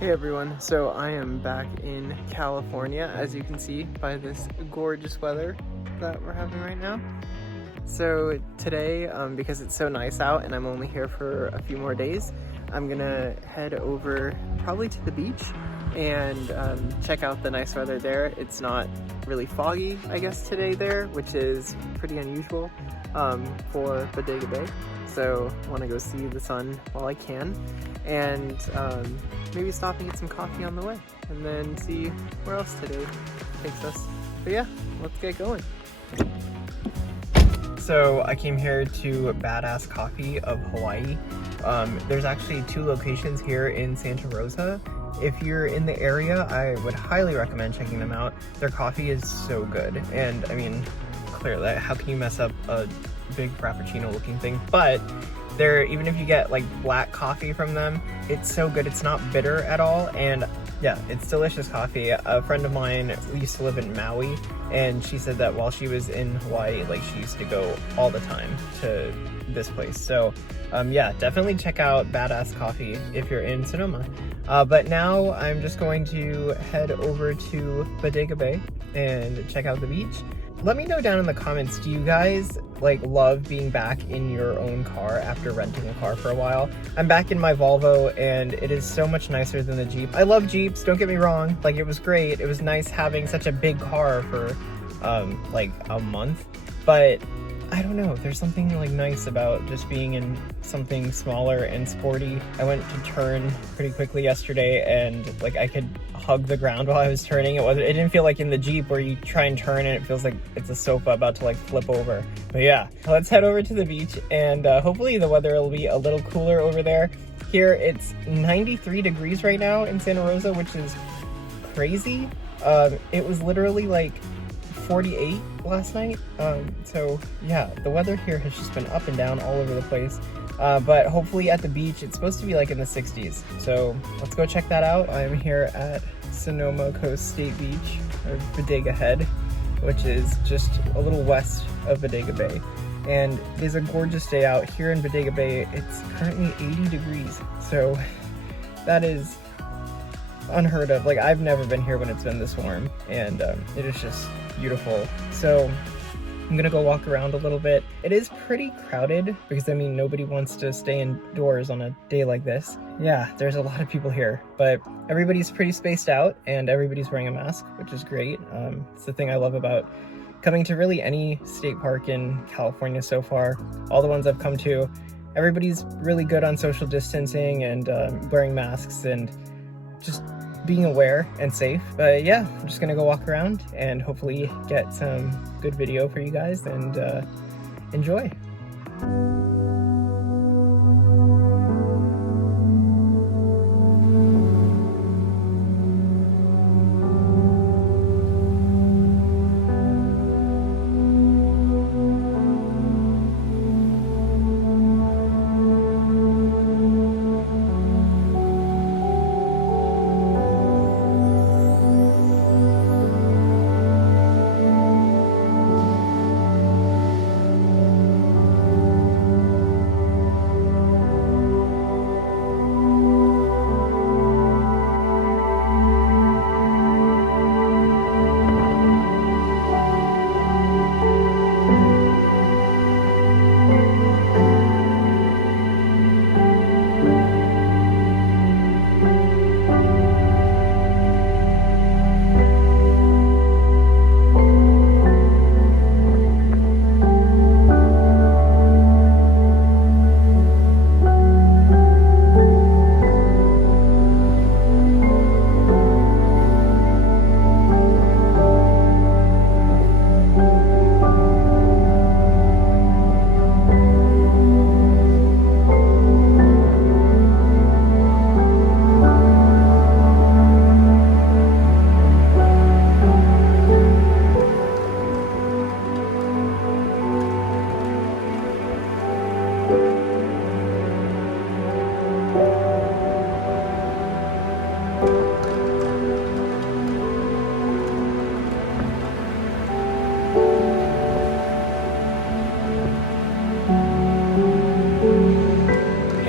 Hey everyone, so I am back in California, as you can see by this gorgeous weather that we're having right now. So today, because it's so nice out and I'm only here for a few more days, I'm gonna head over probably to the beach and check out the nice weather there. It's not really foggy, I guess, today there, which is pretty unusual for Bodega Bay. So I want to go see the sun while I can, and maybe stop and get some coffee on the way, and then see where else today takes us. But yeah, let's get going. So I came here to Badass Coffee of Hawaii. There's actually 2 locations here in Santa Rosa. If you're in the area, I would highly recommend checking them out. Their coffee is so good, and I mean, clearly, how can you mess up a big frappuccino looking thing? But even if you get like black coffee from them, it's so good. It's not bitter at all, and yeah, it's delicious coffee. A friend of mine used to live in Maui, and she said that while she was in Hawaii, like, she used to go all the time to this place. So yeah, definitely check out Badass Coffee if you're in Sonoma. But now I'm just going to head over to Bodega Bay and check out the beach. Let me know down in the comments, do you guys like love being back in your own car after renting a car for a while? I'm back in my Volvo and it is so much nicer than the Jeep. I love Jeeps, don't get me wrong, like, it was great. It was nice having such a big car for like a month, but I don't know, there's something like nice about just being in something smaller and sporty. I went to turn pretty quickly yesterday and like I could hug the ground while I was turning. It didn't feel like in the Jeep where you try and turn and it feels like it's a sofa about to like flip over. But yeah, let's head over to the beach, and hopefully the weather will be a little cooler over there. Here it's 93 degrees right now in Santa Rosa, which is crazy. It was literally like 48 last night. So yeah, the weather here has just been up and down all over the place. But hopefully at the beach, it's supposed to be like in the 60s. So let's go check that out. I'm here at Sonoma Coast State Beach, or Bodega Head, which is just a little west of Bodega Bay. And it is a gorgeous day out here in Bodega Bay. It's currently 80 degrees. So that is unheard of. Like, I've never been here when it's been this warm, and it is just beautiful. So I'm gonna go walk around a little bit. It is pretty crowded because, I mean, nobody wants to stay indoors on a day like this. Yeah, there's a lot of people here, but everybody's pretty spaced out and everybody's wearing a mask, which is great. It's the thing I love about coming to really any state park in California so far. All the ones I've come to, everybody's really good on social distancing and wearing masks and just being aware and safe. But yeah, I'm just gonna go walk around and hopefully get some good video for you guys, and enjoy.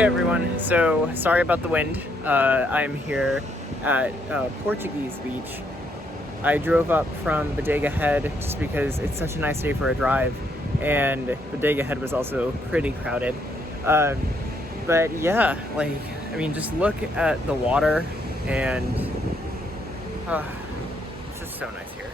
Hey everyone, So sorry about the wind. I'm here at Portuguese Beach. I drove up from Bodega Head just because it's such a nice day for a drive, and Bodega Head was also pretty crowded. But yeah, like, I mean, just look at the water, and it's just so nice here.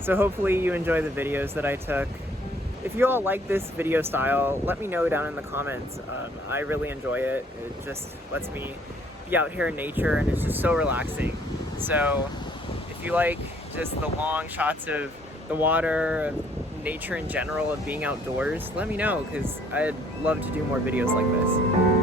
So hopefully you enjoy the videos that I took. If you all like this video style, let me know down in the comments. I really enjoy it. It just lets me be out here in nature, and it's just so relaxing. So if you like just the long shots of the water, of nature in general, of being outdoors, let me know, because I'd love to do more videos like this.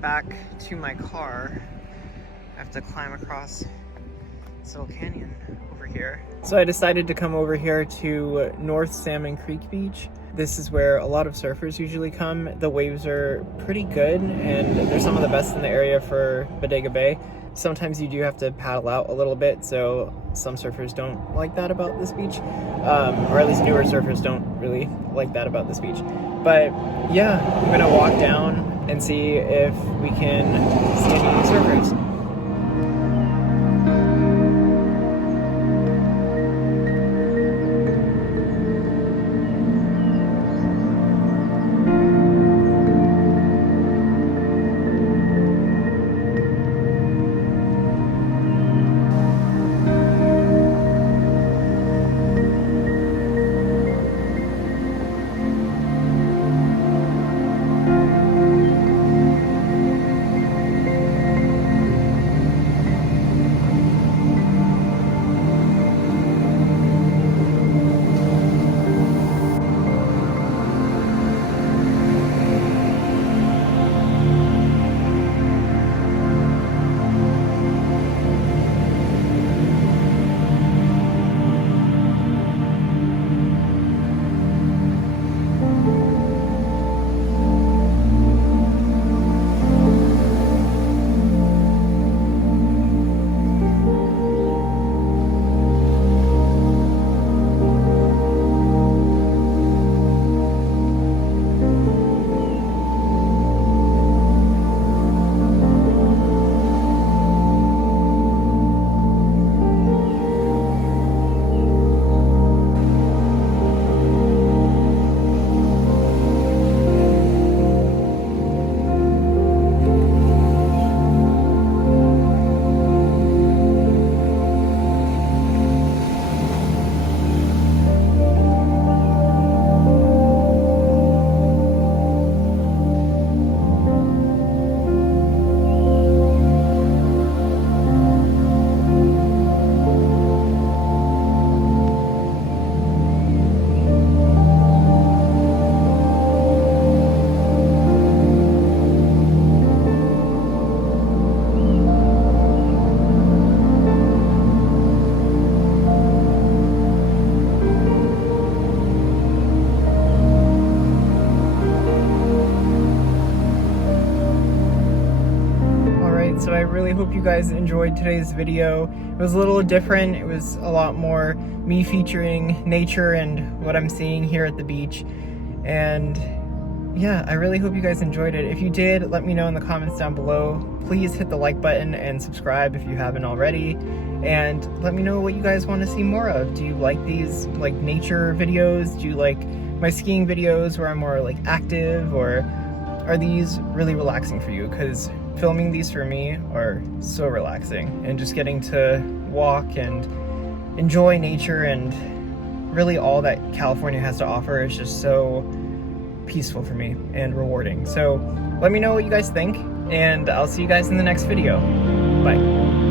Back to my car, I have to climb across this little canyon over here. So I decided to come over here to North Salmon Creek Beach. This is where a lot of surfers usually come. The waves are pretty good, and they're some of the best in the area for Bodega Bay. Sometimes you do have to paddle out a little bit, so some surfers don't like that about this beach, or at least newer surfers don't really like that about this beach. But yeah, I'm gonna walk down and see if we can see any surfers. So I really hope you guys enjoyed today's video. It was a little different. It was a lot more me featuring nature and what I'm seeing here at the beach. And yeah, I really hope you guys enjoyed it. If you did, let me know in the comments down below. Please hit the like button and subscribe if you haven't already. And let me know what you guys want to see more of. Do you like these like nature videos? Do you like my skiing videos where I'm more like active, or are these really relaxing for you? Because filming these for me are so relaxing, and just getting to walk and enjoy nature and really all that California has to offer is just so peaceful for me and rewarding. So Let me know what you guys think, and I'll see you guys in the next video. Bye.